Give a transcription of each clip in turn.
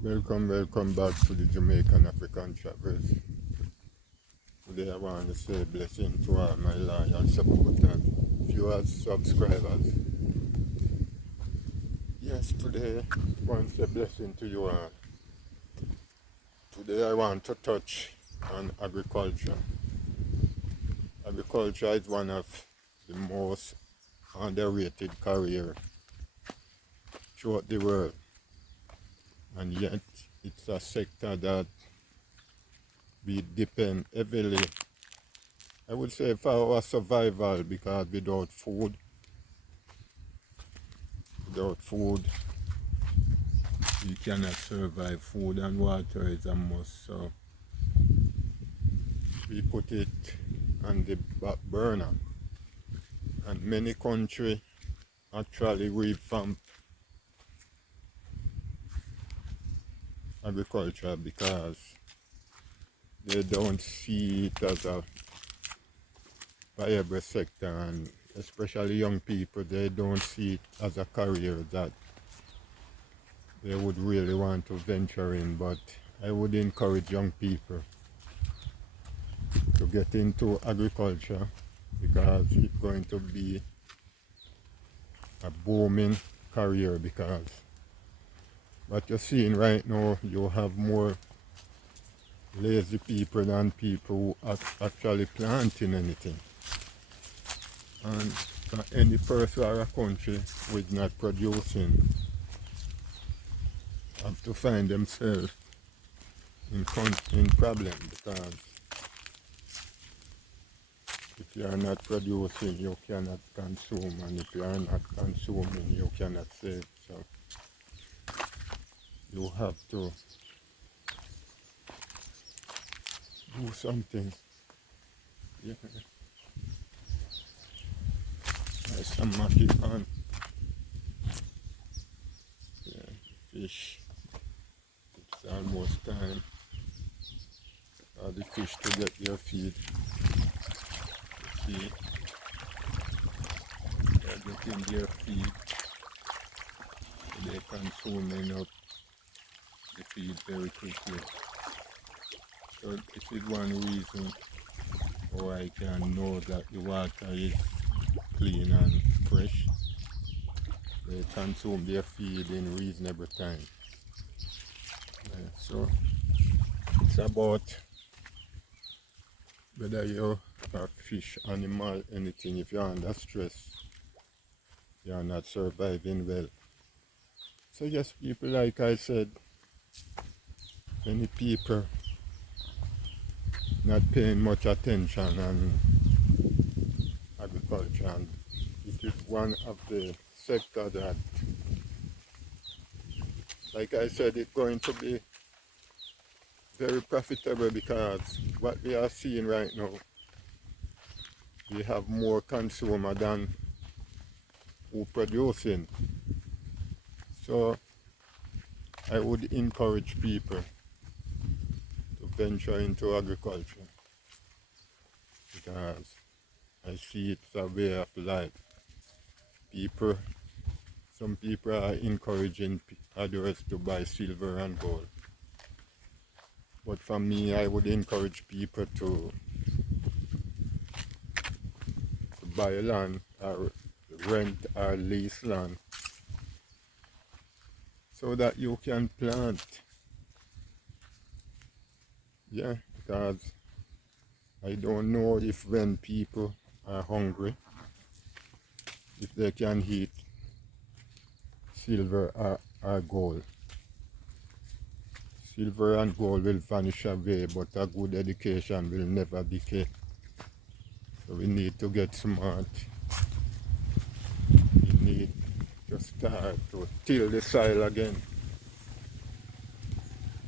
Welcome back to the Jamaican African Travelers. Today I want to say blessing to all my loyal supporters, viewers, subscribers. Yes, today I want to say blessing to you all. Today I want to touch on agriculture. Agriculture is one of the most underrated career throughout the world, and yet it's a sector that we depend heavily, I would say, for our survival, because without food you cannot survive. Food and water is a must, so we put it on the back burner, and many countries actually revamp agriculture because they don't see it as a viable sector, and especially young people, they don't see it as a career that they would really want to venture in. But I would encourage young people to get into agriculture because it's going to be a booming career, because what you're seeing right now, you have more lazy people than people who are actually planting anything. And for any person or a country who is not producing, have to find themselves in problem, because if you are not producing, you cannot consume, and if you are not consuming, you cannot save. So you have to do something. Yeah, there's some mackie pan. Yeah, fish. It's almost time for the fish to get their feed. See, they're getting their feed. They're consuming up the feed very quickly. So this is one reason why I can know that the water is clean and fresh. They consume their feed in reasonable time. So it's about whether you're a fish, animal, anything. If you're under stress, you're not surviving well. So yes, people, like I said, many people not paying much attention on agriculture, and it is one of the sector that, like I said, it's going to be very profitable, because what we are seeing right now, we have more consumer than who producing. So I would encourage people to venture into agriculture, because I see it's a way of life. Some people are encouraging others to buy silver and gold. But for me, I would encourage people to buy land or rent or lease land, so that you can plant. Yeah, because I don't know if when people are hungry, if they can eat silver or gold. Silver and gold will vanish away, but a good education will never decay. So we need to get smart. We need to start to till the soil again.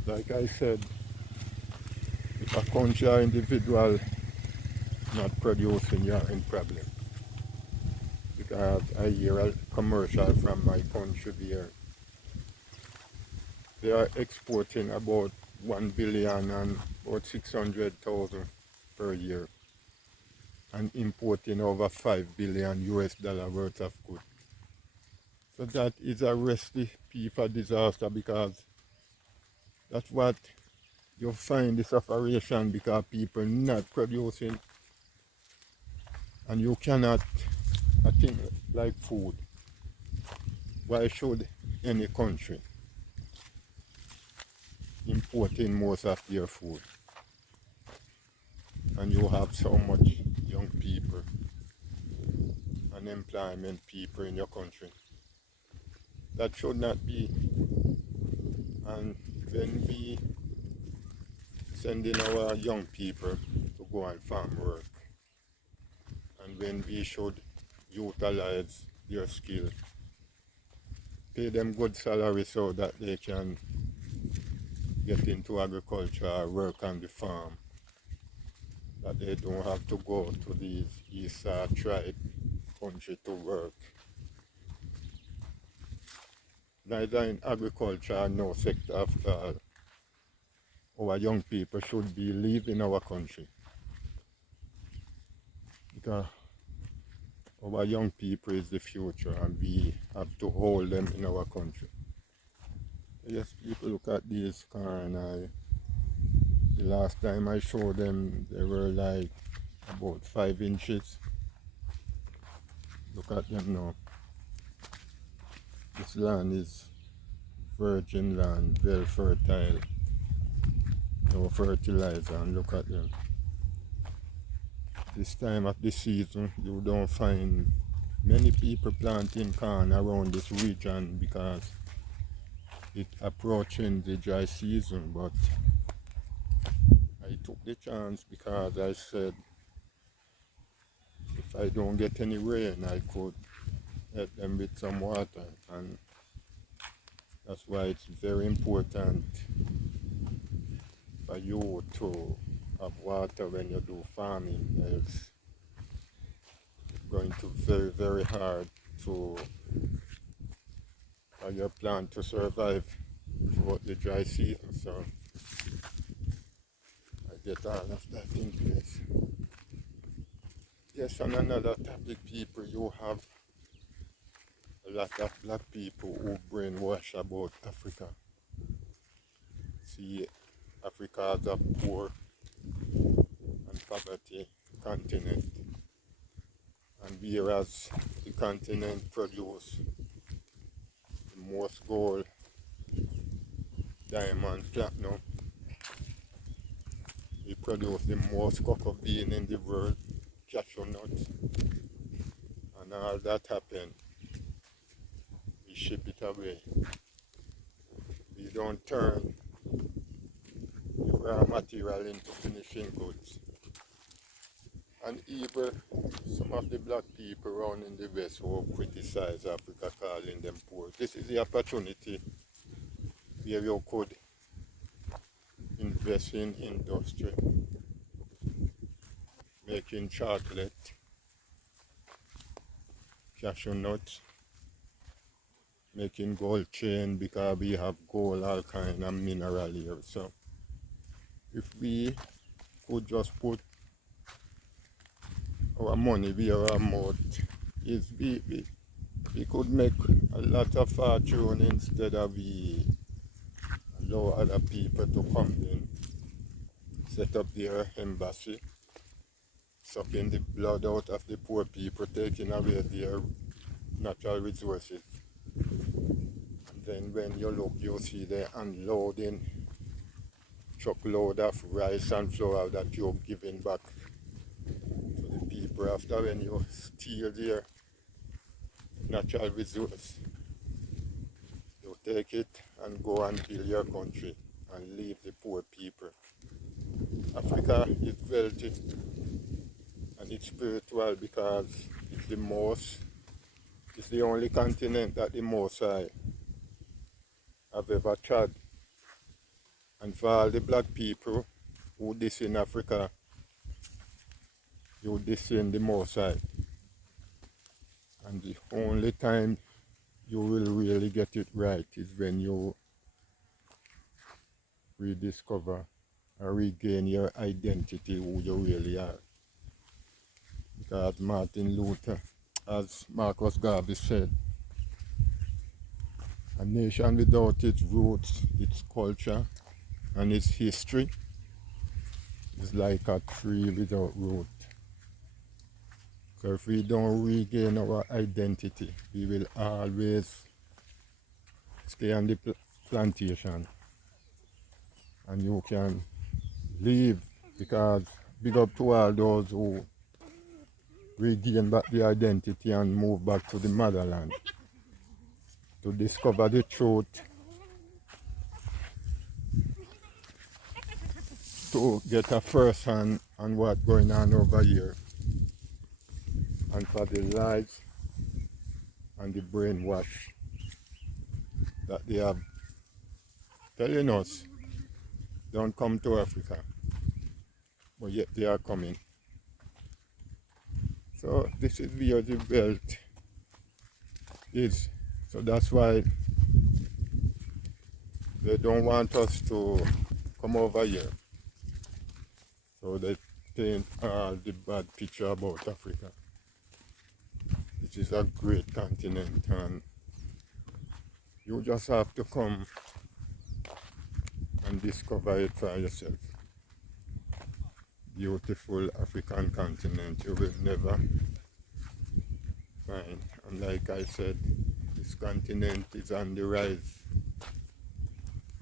Like I said, if a country or individual not producing, you're in problem. Because I hear a commercial from my country here. They are exporting about 1 billion and about 600,000 per year, and importing over 5 billion US dollar worth of goods. So that is a recipe for disaster, because That's what you find the separation because people not producing, and you cannot, I think, like food. Why should any country import in most of their food? And you have so much young people, unemployment people in your country. That should not be. And when we sending our young people to go and farm work, and when we should utilize their skill, pay them good salary so that they can get into agriculture, work on the farm, that they don't have to go to these East tribe country to work. Neither in agriculture nor sector of our young people should be leaving our country, because our young people is the future and we have to hold them in our country. Yes, people look at these corn. The last time I showed them, they were like about 5 inches. Look at them now. This land is virgin land, very fertile, no fertilizer, and look at them. This time of the season, you don't find many people planting corn around this region because it's approaching the dry season, but I took the chance because I said if I don't get any rain, I could help them with some water, and that's why it's very important for you to have water when you do farming. It's going to be very, very hard for your plant to survive throughout the dry season. So I get all of that in place. Yes, on another topic, people, you have a lot of black people who brainwash about Africa. See Africa as a poor and poverty continent, and whereas the continent produce the most gold, diamond, platinum, we produce the most cocoa bean in the world, cashew nuts, and all that happen, we ship it away. We don't turn the raw material into finishing goods. And even some of the black people around in the West who criticize Africa, calling them poor. This is the opportunity where you could invest in industry, making chocolate, cashew nuts, making gold chain, because we have gold, all kind of mineral here. So if we could just put our money where our mouth is, we could make a lot of fortune instead of we allow other people to come in, set up their embassy, sucking the blood out of the poor people, taking away their natural resources. And then when you look, you see they unloading truckload of rice and flour that you're giving back to the people after when you steal their natural resource. You take it and go and build your country and leave the poor people. Africa is wealthy and it's spiritual because it's the only continent that the Most High have ever trod. And for all the black people who diss in Africa, you diss in the Most High. And the only time you will really get it right is when you rediscover or regain your identity, who you really are. Because Martin Luther, as Marcus Garvey said, a nation without its roots, its culture, and its history is like a tree without root. So if we don't regain our identity, we will always stay on the plantation, and you can leave, because big up to all those who regain back the identity and move back to the motherland to discover the truth, to get a first hand on what's going on over here, and for the lies and the brainwash that they have telling us don't come to Africa, but yet they are coming. So this is where the belt is. So that's why they don't want us to come over here. So they paint all the bad picture about Africa. It is a great continent, and you just have to come and discover it for yourself. Beautiful African continent you will never find. And like I said, this continent is on the rise,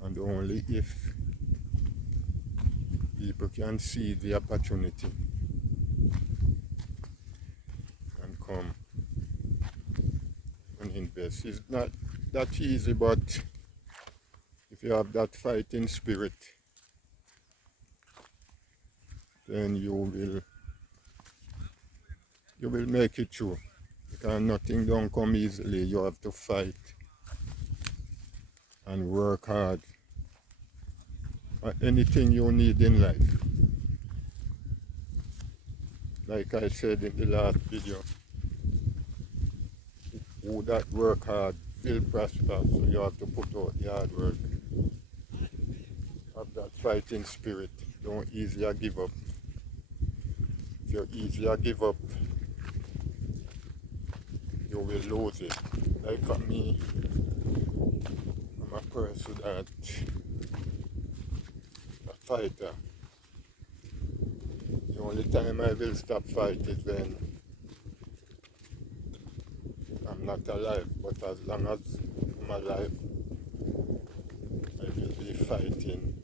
and only if people can see the opportunity and come and invest. It's not that easy, but if you have that fighting spirit, then you will make it through. Because nothing don't come easily. You have to fight and work hard at anything you need in life. Like I said in the last video, who that work hard will prosper. So you have to put out the hard work. Have that fighting spirit. Don't easily give up. If you easily give up, you will lose it. Like for me, I'm a person that a fighter. The only time I will stop fight is when I'm not alive. But as long as I'm alive, I will be fighting,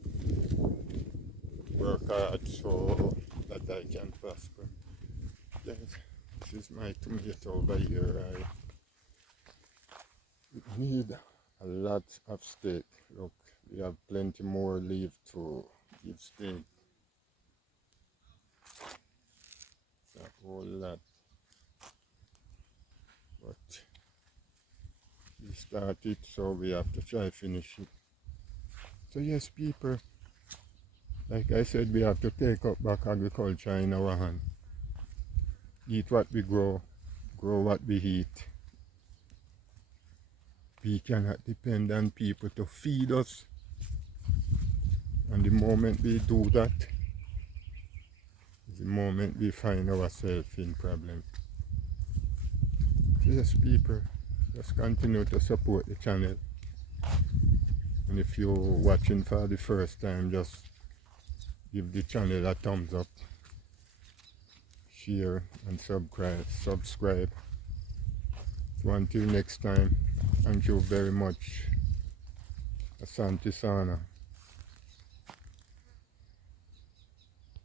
work hard so that I can prosper. Yes, this is my tomato over here. I need a lot of steak. Look, we have plenty more leaf to give steak. A whole lot. But we started, so we have to try finish it. So yes, people, like I said, we have to take up back agriculture in our hand. Eat what we grow what we eat. We cannot depend on people to feed us. And the moment we do that, is the moment we find ourselves in problem. So yes, people, just continue to support the channel. And if you're watching for the first time, just give the channel a thumbs up, share and subscribe. So until next time, thank you very much. Asante Sana.